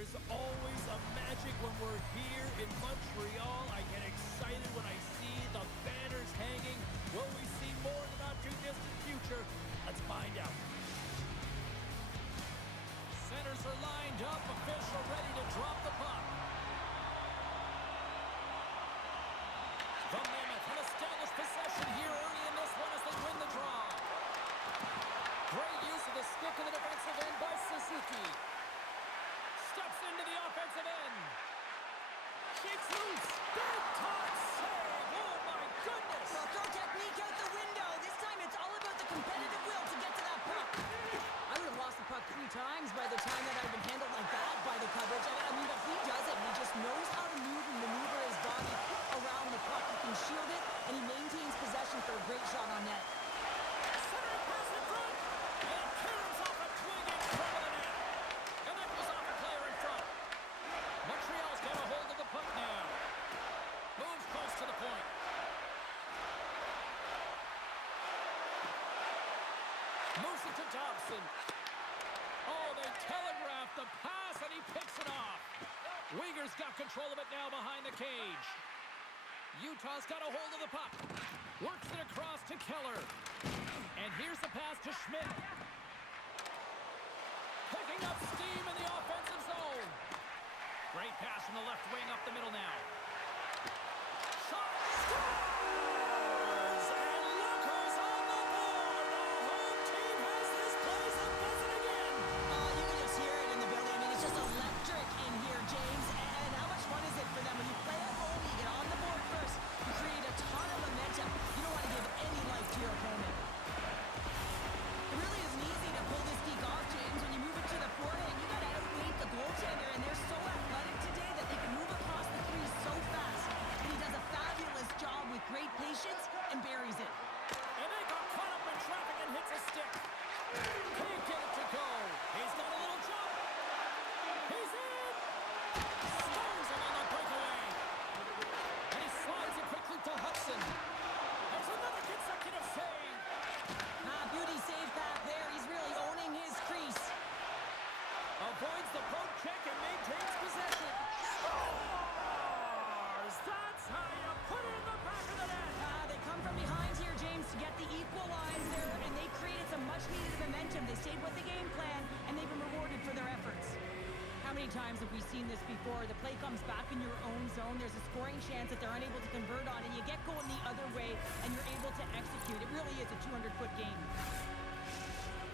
There is always a magic when we're here in Montreal. I get excited when I see the banners hanging. Will we see more in the not-too-distant future? Let's find out. Centers are lined up. Official ready to drop the puck. The Mammoth have established possession here early in this one as they win the draw. Great use of the stick in the defensive end by Suzuki. Steps into the offensive end. Shakes loose. Big time save. Oh, my goodness. Well, throw technique out the window. This time it's all about the competitive will to get to that puck. I would have lost the puck 3 times by the time that I've been handled like that by the coverage. I mean, but he does it. He just knows how to move and maneuver his body around the puck. He can shield it, and he maintains possession for a great shot on net. Centering pass in front. And caroms off a twig in front of the net. And that goes off a player in front. Montreal's got a hold of the puck now. Moves close to the point. Moves it to Dobson. Oh, they telegraphed the pass, and he picks it off. Uyghur's got control of it now behind the cage. Utah's got a hold of the puck. Works it across to Keller. And here's the pass to Schmidt. Picking up steam in the offensive zone. Great pass from the left wing up the middle now. Shot. Scores! And look who's on the board. The home team has this place a buzzing again. Oh, you can just hear it in the building. I mean, it's just electric in here, James. And how much fun is it for them when you play at home, you get on the board first, you create a ton of momentum. You don't want to give any life to your opponent. It really isn't easy to pull this deke off, James. When you move it to the forehand, you got to outweight the goaltender, and they're so athletic today that they can move across the crease so fast. And he does a fabulous job with great patience and buries it. And they got caught up in traffic and hits a stick. Can't get it to go. He's got a little jump. He's in. Stones him on the breakaway. And he slides it quickly to Hudson. There's another consecutive save. Beauty save back there. He's really owning his crease. Avoids the poke check and maintains possession. Scores! That's how you put it in the back of the net. They come from behind here, James, to get the equalizer, and they created some much-needed momentum. They stayed with the game plan, and they've been rewarded for their efforts. How many times have we seen this before? The play comes back in your own zone. There's a scoring chance that they're unable to convert on, and you get going the other way, and you're able to execute. It really is a 200-foot game.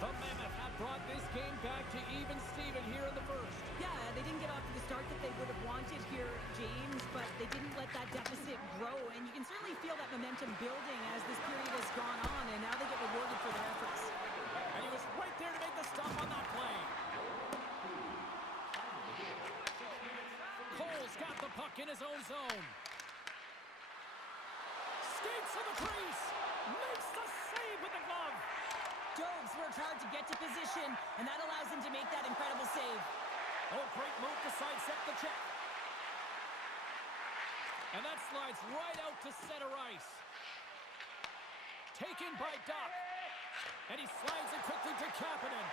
The Mammoth have brought this game back to even Steven here in the first. Yeah, they didn't get off to the start that they would have wanted here, James, but they didn't let that deficit grow, and you can certainly feel that momentum building as this period has gone on, and now they get rewarded for their efforts. And he was right there to make the stop on that play. Cole's got the puck in his own zone. Skates to the crease. Makes the save with the glove. Doves worked hard to get to position, and that allows him to make that incredible save. Oh, great move to sidestep the check. And that slides right out to center ice. Taken by Duck. And he slides it quickly to Kapanen.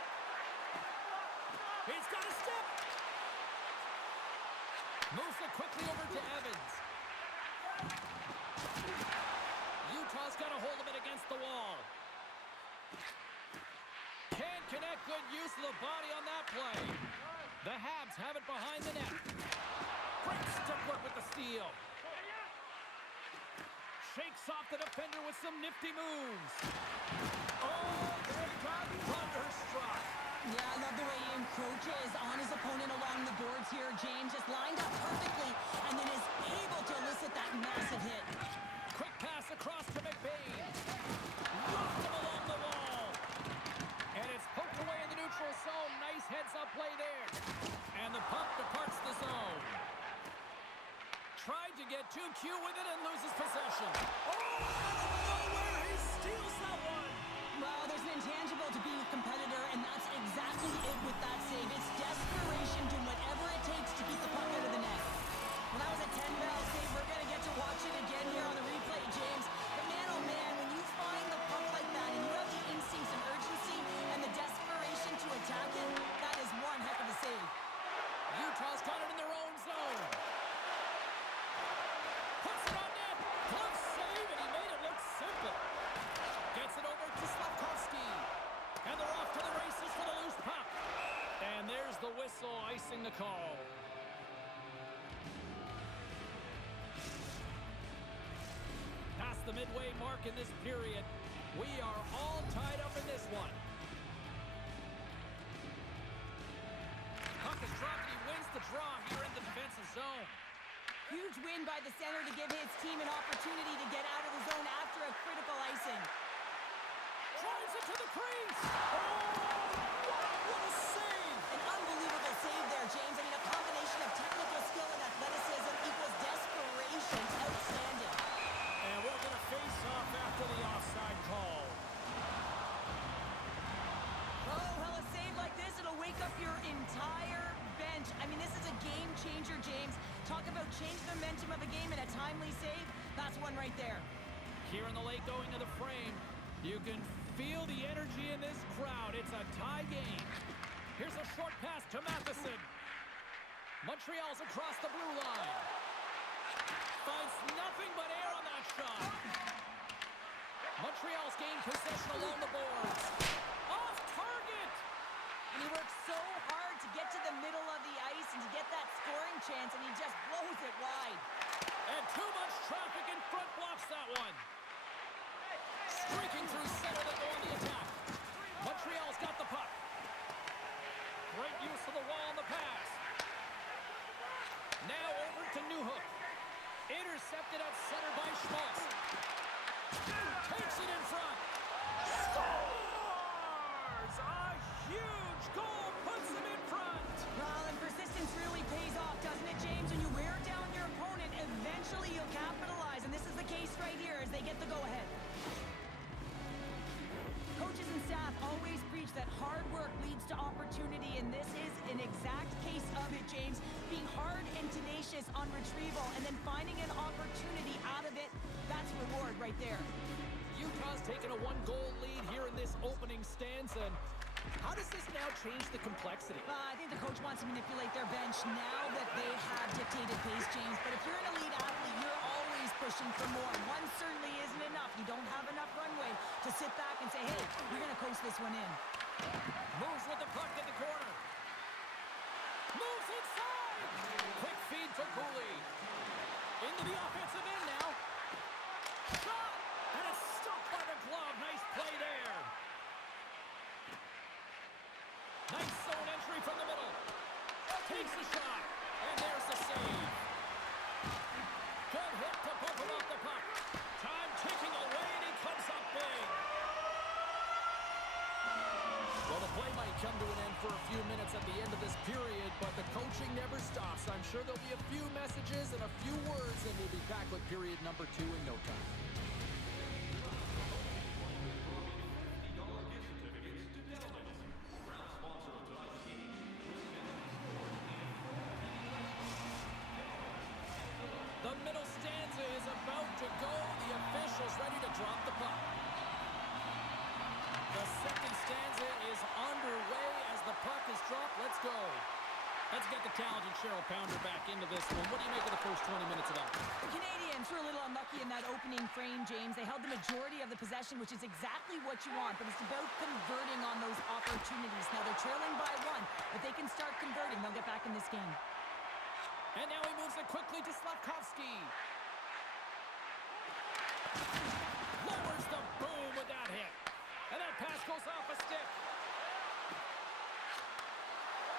He's got a step. Moves it quickly over to Evans. Utah's got a hold of it against the wall. Can't connect. Good use of the body on that play. The Habs have it behind the net. Great stick work with the steal. Shakes off the defender with some nifty moves. Oh, they got thunderstruck. Yeah, I love the way he encroaches on his opponent along the boards here. James just lined up perfectly and then is able to elicit that massive hit. Quick pass across to McBain. Rocked him along the wall. And it's poked away in the neutral zone. Nice heads-up play there. And the puck departs the zone. Tried to get too cute with it and loses possession. Oh, out of nowhere, he steals that one. Well, there's an intangible to being a competitor, and that's exactly it with that save. It's desperation, doing whatever it takes to keep the puck out of the net. Well, that was a 10-barrel save. We're going to get to watch it again here on the replay, James. But man, oh man, when you find the puck like that and you have the instincts and urgency and the desperation to attack it, that is one heck of a save. Utah icing the call. Past the midway mark in this period. We are all tied up in this one. Puck is dropped and he wins the draw here in the defensive zone. Huge win by the center to give his team an opportunity to get out of the zone after a critical icing. Drives it to the crease. Oh, wow, what a save. An unbelievable save there, James. I mean, a combination of technical skill and athleticism equals desperation. Outstanding. And we're going to face off after the offside call. Oh, well, a save like this, it'll wake up your entire bench. I mean, this is a game changer, James. Talk about change the momentum of a game in a timely save. That's one right there. Here in the late going to the frame, you can feel the energy in this crowd. It's a tie game. Here's a short pass to Matheson. Montreal's across the blue line. Finds nothing but air on that shot. Montreal's gained possession along the boards. Off target! And he works so hard to get to the middle of the ice and to get that scoring chance, and he just blows it wide. And too much traffic in front blocks that one. Streaking through center, they go on the attack. Montreal's got the puck. Great use of the wall on the pass. Now over to Newhook. Intercepted at center by Schmaltz. Takes it in front. Scores! A huge goal puts him in front. Well, and persistence really pays off, doesn't it, James? When you wear down your opponent, eventually you'll capitalize. And this is the case right here as they get the go-ahead. Coaches and staff always preach that hard work leads to opportunity, and this is an exact case of it, James. Being hard and tenacious on retrieval and then finding an opportunity out of it, that's reward right there. Utah's taken a one-goal lead here in this opening stanza. And how does this now change the complexity? I think the coach wants to manipulate their bench now that they have dictated pace, James. But if you're an elite athlete, you're always pushing for more. One certainly isn't enough. You don't have enough runway to sit back and say, hey, we're going to coast this one in. Moves with the puck in the corner. Moves inside. Quick feed to Cooley. Into the offensive end now. Shot! And it's stopped by the glove. Nice play there. Nice zone entry from the middle. Takes the shot. And there's the save. Good hit to bump him off the puck. Time ticking away, and he comes up big. Well, the play might come to an end for a few minutes at the end of this period, but the coaching never stops. I'm sure there'll be a few messages and a few words, and we'll be back with period number 2 in no time. The middle stanza is about to go. The official's ready to drop the puck. The second stanza is underway as the puck is dropped. Let's go. Let's get the talented Cheryl Pounder back into this one. What do you make of the first 20 minutes of that? The Canadians were a little unlucky in that opening frame, James. They held the majority of the possession, which is exactly what you want, but it's about converting on those opportunities. Now they're trailing by 1. If they can start converting, they'll get back in this game. And now he moves it quickly to Slavkovsky. Lowers the boom with that hit. And that pass goes off a stick.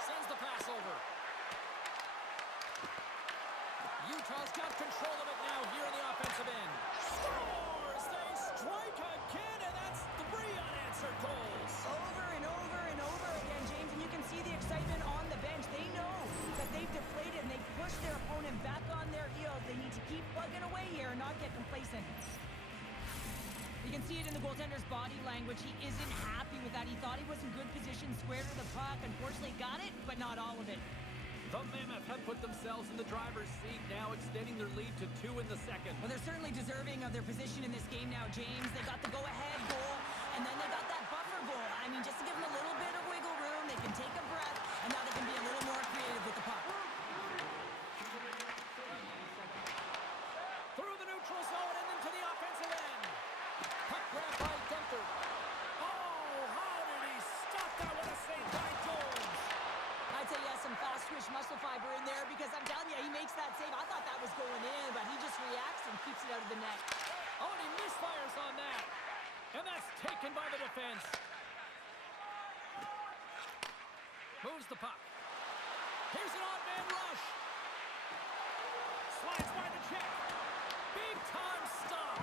Sends the pass over. Utah's got control of it now here in the offensive end. Scores! They strike again, and that's 3 unanswered goals. Over and over and over again, James, and you can see the excitement on the bench. They know that they've deflated and they've pushed their opponent back on their heels. They need to keep plugging away here and not get complacent. You can see it in the goaltender's body language. He isn't happy with that. He thought he was in good position, square to the puck. Unfortunately, got it, but not all of it. The Mammoth have put themselves in the driver's seat now, extending their lead to 2 in the second. Well, they're certainly deserving of their position in this game now, James. They got the go-ahead goal, and then they got that buffer goal. I mean, just to give them a little bit of wiggle room, they can take a breath, and now they can be a little more creative with the puck. Through the neutral zone and into the offensive end. Puck grabbed by Gunther. Oh, how did he stop that with a save by Jones? I'd say yes, some fast swish muscle fiber in there because I'm telling you, he makes that save. I thought that was going in, but he just reacts and keeps it out of the net. Oh, and he misfires on that. And that's taken by the defense. Moves the puck. Here's an odd-man rush. Slides by the check. Big-time stop.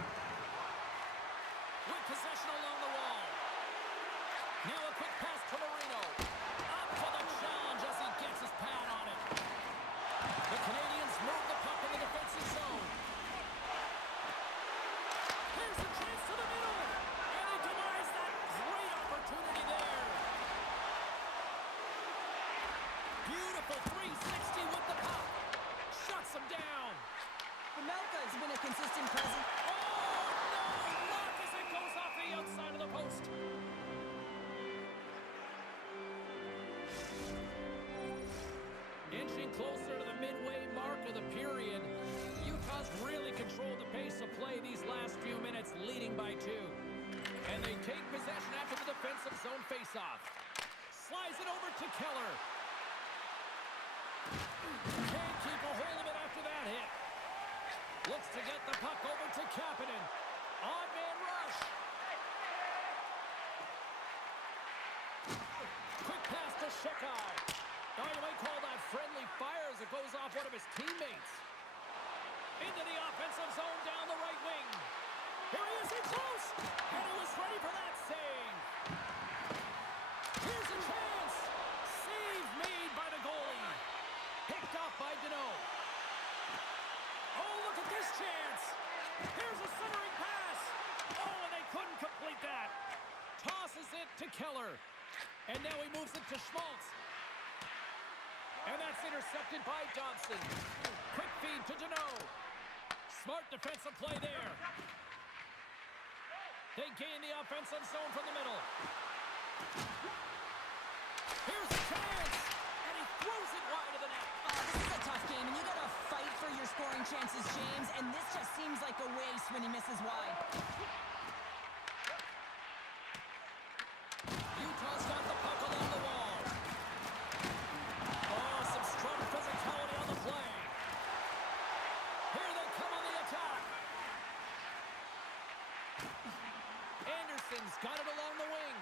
With possession along the wall. Now a quick pass to Marino. Up for the challenge as he gets his pad on it. The Canadians move the puck in the defensive zone. Here's a chance to the middle. And he denies that great opportunity there. Beautiful 360 with the puck. Shuts him down. Pamelka has been a consistent presence. Oh, no! Lock as it goes off the outside of the post. Inching closer to the midway mark of the period. Utah's really controlled the pace of play these last few minutes, leading by 2. And they take possession after the defensive zone faceoff. Slides it over to Keller. Can't keep a hold of it after that hit. Looks to get the puck over to Kapanen. Odd-man rush. Quick pass to Shekai. Oh, you might call that friendly fire as it goes off one of his teammates. Into the offensive zone down the right wing. Here he is in close. And he was ready for that save. Here's a chance. Save made by the goalie. Picked off by Deneau. Oh, look at this chance. Here's a centering pass. Oh, and they couldn't complete that. Tosses it to Keller. And now he moves it to Schmaltz. And that's intercepted by Johnson. Quick feed to Deneau. Smart defensive play there. They gain the offensive zone from the middle. Here's a chance. And he throws it wide of the net. This is a tough game, and you got to fight for your scoring chances, James. And this just seems like a waste when he misses wide. Utah's got the puck along the wall. Oh, some strong physicality on the play. Here they come on the attack. Anderson's got it along the wing.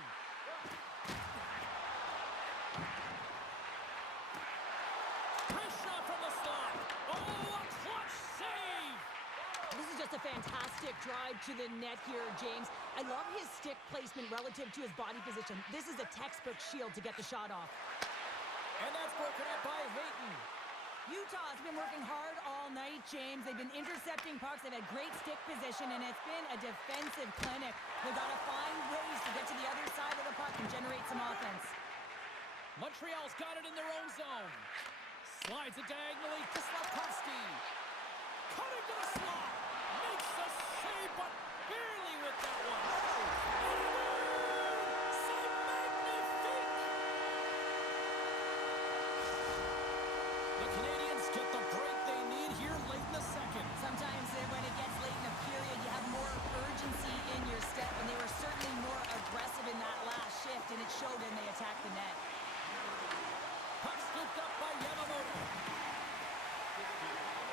Chris shot from the slot. Oh, a clutch save. This is just a fantastic drive to the net here, James. I love his stick placement relative to his body position. This is a textbook shield to get the shot off. And that's broken up by Hayton. Utah's been working hard all night, James. They've been intercepting pucks. They've had great stick position, and it's been a defensive clinic. They've got to find ways to get to the other side of the puck and generate some offense. Montreal's got it in their own zone. Slides it diagonally to Slafkovsky. Cutting to the slot. Makes the save, but barely with that one. C'est magnifique! The Canadians get the break they need here late in the second. Sometimes when it gets late in the period, you have more urgency in your step, and they were certainly more aggressive in that last shift, and it showed when they attacked the net. Puck scooped up by Yamamoto.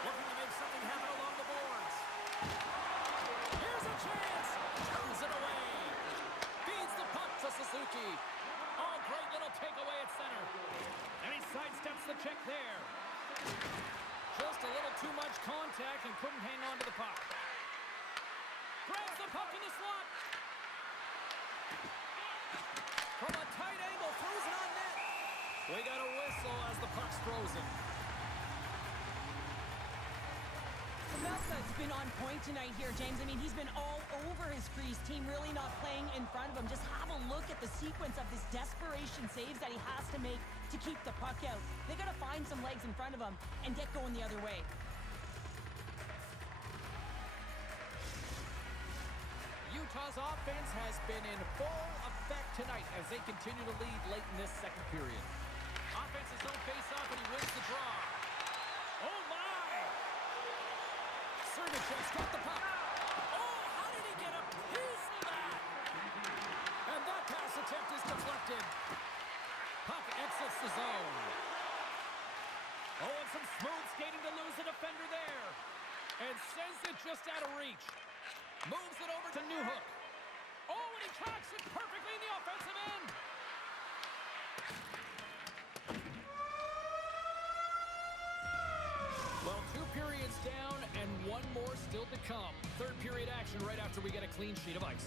Looking to make something happen along the boards. Here's a chance. Throws it away. Feeds the puck to Suzuki. Oh, great little takeaway at center. And he sidesteps the check there. Just a little too much contact and couldn't hang on to the puck. Grabs the puck in the slot. From a tight angle, throws it on net. We got a whistle as the puck's frozen. Pamelka's been on point tonight here, James. I mean, he's been all over his crease. Team really not playing in front of him. Just have a look at the sequence of this desperation saves that he has to make to keep the puck out. They got to find some legs in front of him and get going the other way. Utah's offense has been in full effect tonight as they continue to lead late in this second period. Offense is on face-off and he wins the draw. Oh my! Sergachev's got the puck. Oh, how did he get a piece of that? And that pass attempt is deflected. Puck exits the zone. some smooth skating to lose the defender there. And sends it just out of reach. Moves it over to Newhook. Oh, and he tracks it perfectly in the offensive end. Well, 2 periods down and 1 more still to come. Third period action right after we get a clean sheet of ice.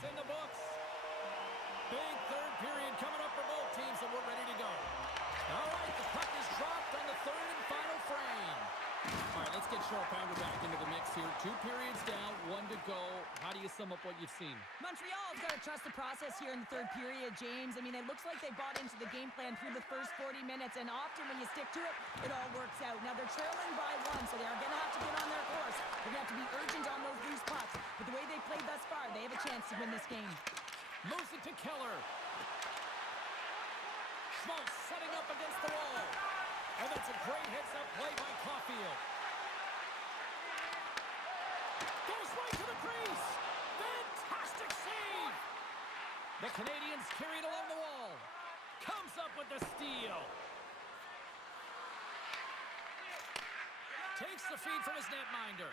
In the books. Big third period coming up for both teams, and we're ready to go. All right, the puck is dropped on the third and final frame. All right, let's get Sharp Pounder back into the mix here. 2 periods down, 1 to go. How do you sum up what you've seen? Montreal's got to trust the process here in the third period, James. I mean, it looks like they bought into the game plan through the first 40 minutes, and often when you stick to it, it all works out. Now, they're trailing by 1, so they are going to have to get on their course. They're going to have to be urgent on those loose pucks. But the way they played thus far, they have a chance to win this game. Moves it to Keller. Schmaltz setting up against the wall. And that's a great heads-up play by Caulfield. Goes right to the crease. Fantastic save. The Canadians carry it along the wall. Comes up with the steal. Takes the feed from his netminder.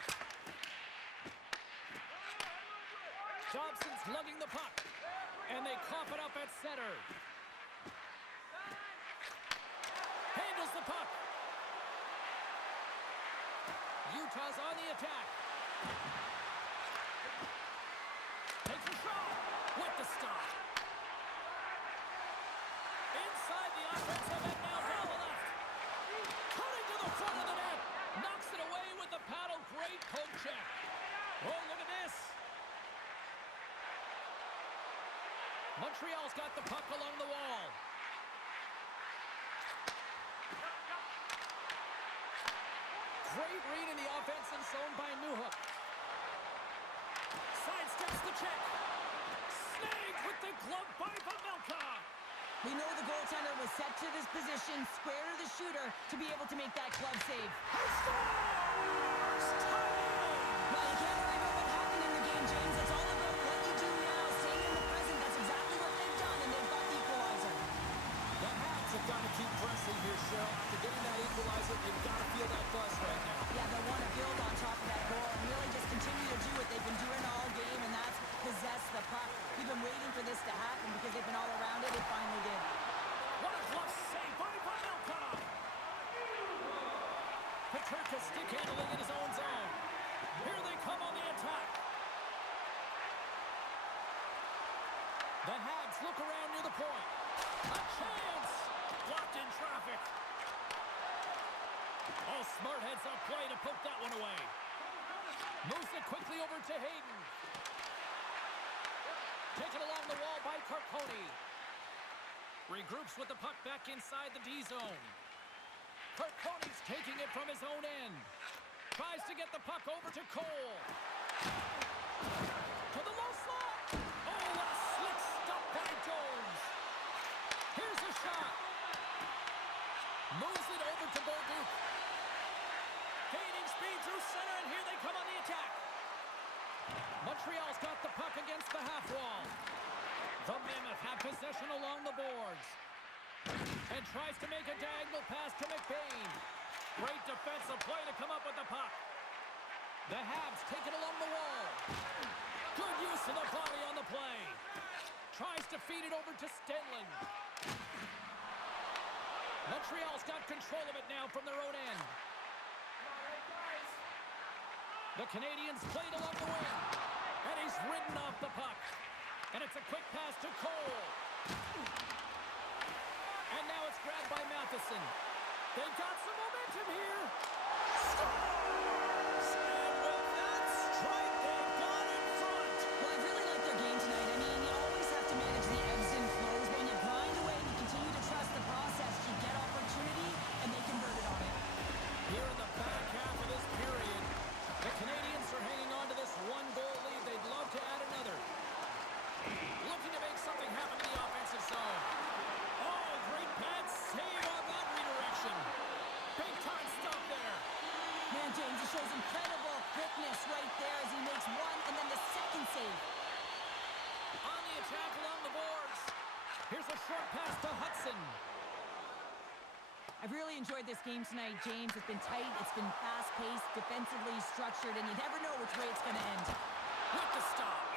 Dobson's lugging the puck. And they cough it up at center. Handles the puck. Utah's on the attack. Takes a shot with the stop. Inside the offensive end now down the left. Cutting to the front of the net. Knocks it away with the paddle. Great poke check. Oh, look at this. Montreal's got the puck along the wall. Great read in the offensive zone by Newhook. Sidesteps the check. Snagged with the glove by Pavelka. We know the goaltender was set to this position, square to the shooter, to be able to make that glove save. Scores! Well, you can't worry about what happened in the game, James. It's all about what you do now, staying in the present. That's exactly what they've done, and they've got the equalizer. The Habs have got to keep pressing here, Cheryl. After getting that equalizer, they've got to feel that buzz right now. Yeah, they'll want to build on top of that goal and really just continue to do what they've been doing all game, and that's possess the puck. We've been waiting for this to happen because they've been all around it. It finally did. What a glove save by Pavelka! Peterka stick handling in his own zone. Here they come on the attack. The Habs look around near the point. A chance! Blocked in traffic. Oh, smart heads-up play to poke that one away. Moves it quickly over to Hayden. Taken along the wall by Carcone. Regroups with the puck back inside the D-zone. Carcone's taking it from his own end. Tries to get the puck over to Cole. To the low slot. Oh, what a slick stop by Jones. Here's a shot. Moves it over to Bolduc. Gaining speed through center, and here they come on the attack. Montreal's got the puck against the half wall. The Mammoth have possession along the boards. And tries to make a diagonal pass to McBain. Great defensive play to come up with the puck. The Habs take it along the wall. Good use of the body on the play. Tries to feed it over to Stenlund. Montreal's got control of it now from their own end. The Canadians played along the wing. And he's ridden off the puck. And it's a quick pass to Cole. And now it's grabbed by Matheson. They've got some momentum here. Scores! And with that strike, they've gone in front. Well, I really like their game tonight. I mean, you always have to manage the ebbs and flows. When you grind away and you continue to trust the process, you get opportunity, and they converted on it. Here in James. He shows incredible quickness right there as he makes one and then the second save. On the attack along the boards. Here's a short pass to Hudson. I've really enjoyed this game tonight, James. It's been tight, it's been fast-paced, defensively structured, and you never know which way it's going to end. With the stop.